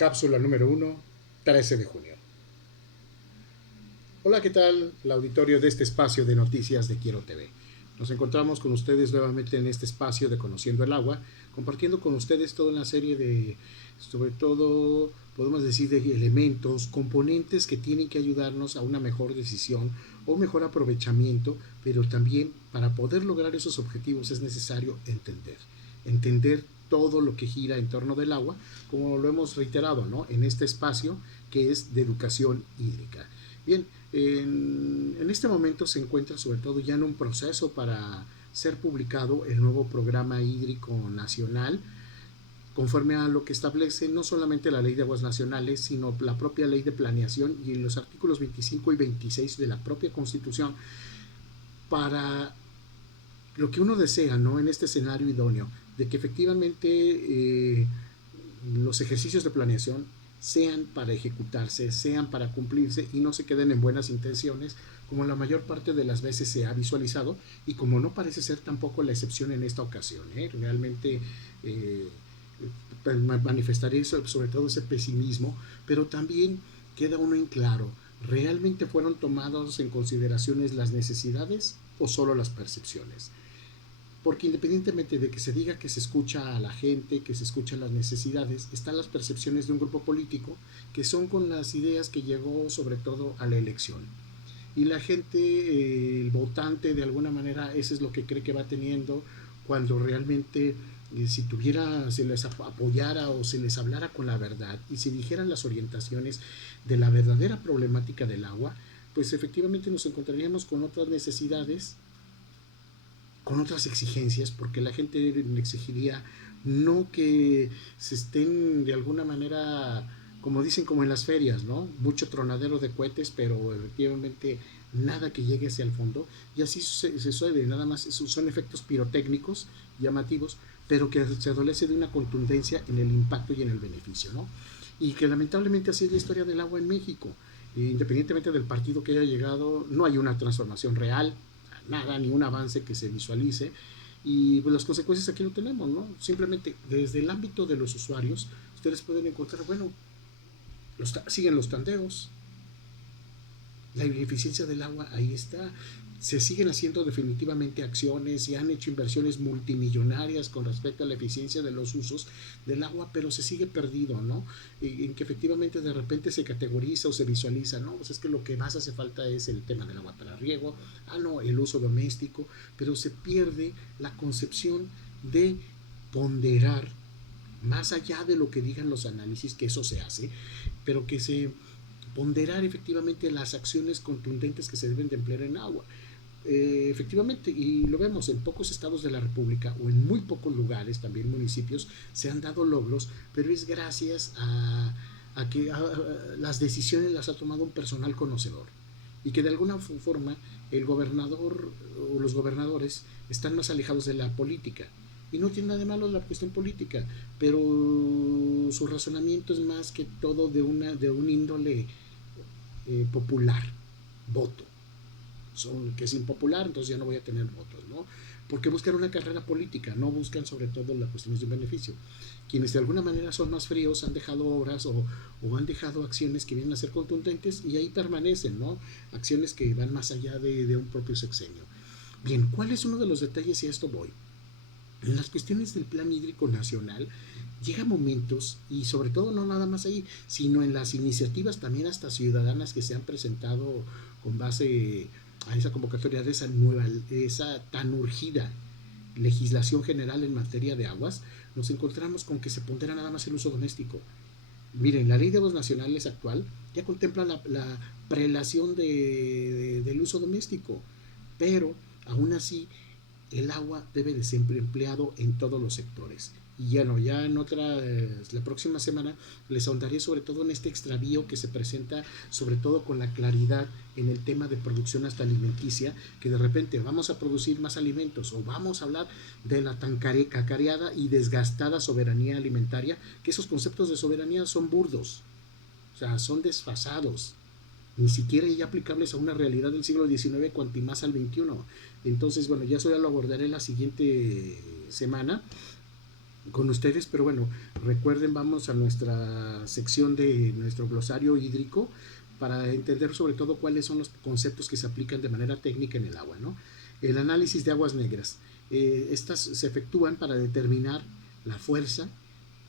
Cápsula número 1, 13 de junio. Hola, ¿qué tal? El auditorio de este espacio de noticias de Quiero TV. Nos encontramos con ustedes nuevamente en este espacio de Conociendo el Agua, compartiendo con ustedes toda una serie de, sobre todo, podemos decir, de elementos, componentes que tienen que ayudarnos a una mejor decisión o un mejor aprovechamiento, pero también para poder lograr esos objetivos es necesario entender todo lo que gira en torno del agua, como lo hemos reiterado, ¿no?, en este espacio que es de educación hídrica. Bien, en este momento se encuentra sobre todo ya en un proceso para ser publicado el nuevo programa hídrico nacional, conforme a lo que establece no solamente la Ley de Aguas Nacionales, sino la propia Ley de Planeación y los artículos 25 y 26 de la propia Constitución, para lo que uno desea, ¿no?, en este escenario idóneo, de que efectivamente los ejercicios de planeación sean para ejecutarse, sean para cumplirse y no se queden en buenas intenciones, como la mayor parte de las veces se ha visualizado y como no parece ser tampoco la excepción en esta ocasión. Realmente manifestaré sobre todo ese pesimismo, pero también queda uno en claro: ¿realmente fueron tomadas en consideraciones las necesidades o solo las percepciones? Porque independientemente de que se diga que se escucha a la gente, que se escuchan las necesidades, están las percepciones de un grupo político que son con las ideas que llegó sobre todo a la elección. Y la gente, el votante, de alguna manera, eso es lo que cree que va teniendo, cuando realmente si tuviera, se les apoyara o se les hablara con la verdad y se dijeran las orientaciones de la verdadera problemática del agua, pues efectivamente nos encontraríamos con otras necesidades, con otras exigencias, porque la gente exigiría no que se estén de alguna manera, como dicen, como en las ferias, ¿no? Mucho tronadero de cohetes, pero efectivamente nada que llegue hacia el fondo. Y así se suele, nada más son efectos pirotécnicos llamativos, pero que se adolece de una contundencia en el impacto y en el beneficio, ¿no? Y que lamentablemente así es la historia del agua en México. Independientemente del partido que haya llegado, no hay una transformación real, nada, ni un avance que se visualice. Y pues las consecuencias aquí lo tenemos, ¿no? Simplemente desde el ámbito de los usuarios, ustedes pueden encontrar, bueno, siguen los tandeos, la ineficiencia del agua ahí está. Se siguen haciendo definitivamente acciones y han hecho inversiones multimillonarias con respecto a la eficiencia de los usos del agua, pero se sigue perdido, ¿no? En que efectivamente de repente se categoriza o se visualiza, ¿no? Pues es que lo que más hace falta es el tema del agua para riego, no, el uso doméstico, pero se pierde la concepción de ponderar más allá de lo que digan los análisis, que eso se hace, pero que se ponderar efectivamente las acciones contundentes que se deben de emplear en agua. Efectivamente, y lo vemos en pocos estados de la República o en muy pocos lugares, también municipios, se han dado logros, pero es gracias a que las decisiones las ha tomado un personal conocedor y que de alguna forma el gobernador o los gobernadores están más alejados de la política. Y no tiene nada de malo la cuestión política, pero su razonamiento es más que todo de un índole popular, voto. Que es impopular, entonces ya no voy a tener votos, ¿no? Porque buscan una carrera política, no buscan sobre todo las cuestiones de un beneficio. Quienes de alguna manera son más fríos han dejado obras o han dejado acciones que vienen a ser contundentes y ahí permanecen, ¿no? Acciones que van más allá de un propio sexenio. Bien, ¿cuál es uno de los detalles? Y a esto voy. En las cuestiones del plan hídrico nacional llega momentos, y sobre todo no nada más ahí, sino en las iniciativas también hasta ciudadanas que se han presentado con base a esa convocatoria de esa nueva, esa tan urgida legislación general en materia de aguas, nos encontramos con que se pondera nada más el uso doméstico. Miren, la ley de aguas nacionales actual ya contempla la prelación del uso doméstico, pero aún así el agua debe de ser empleado en todos los sectores. Y ya no, ya en la próxima semana les ahondaré sobre todo en este extravío que se presenta, sobre todo con la claridad en el tema de producción hasta alimenticia, que de repente vamos a producir más alimentos o vamos a hablar de la tan cacareada y desgastada soberanía alimentaria, que esos conceptos de soberanía son burdos, o sea, son desfasados, ni siquiera ya aplicables a una realidad del siglo XIX, cuanto más al XXI. Entonces, bueno, ya eso ya lo abordaré la siguiente semana, con ustedes, pero bueno, recuerden, vamos a nuestra sección de nuestro glosario hídrico para entender sobre todo cuáles son los conceptos que se aplican de manera técnica en el agua, ¿no? El análisis de aguas negras. Estas se efectúan para determinar la fuerza,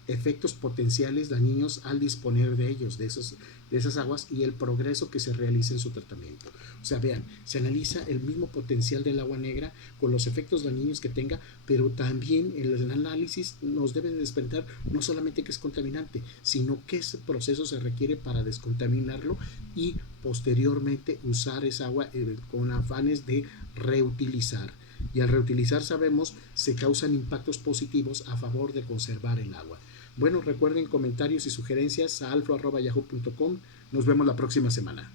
efectos potenciales dañinos al disponer de ellos, de esas aguas, y el progreso que se realiza en su tratamiento. O sea, vean, se analiza el mismo potencial del agua negra con los efectos dañinos que tenga, pero también el análisis nos debe despertar no solamente que es contaminante, sino qué proceso se requiere para descontaminarlo y posteriormente usar esa agua con afanes de reutilizar. Y al reutilizar, sabemos, se causan impactos positivos a favor de conservar el agua. Bueno, recuerden comentarios y sugerencias a alfro@yahoo.com. Nos vemos la próxima semana.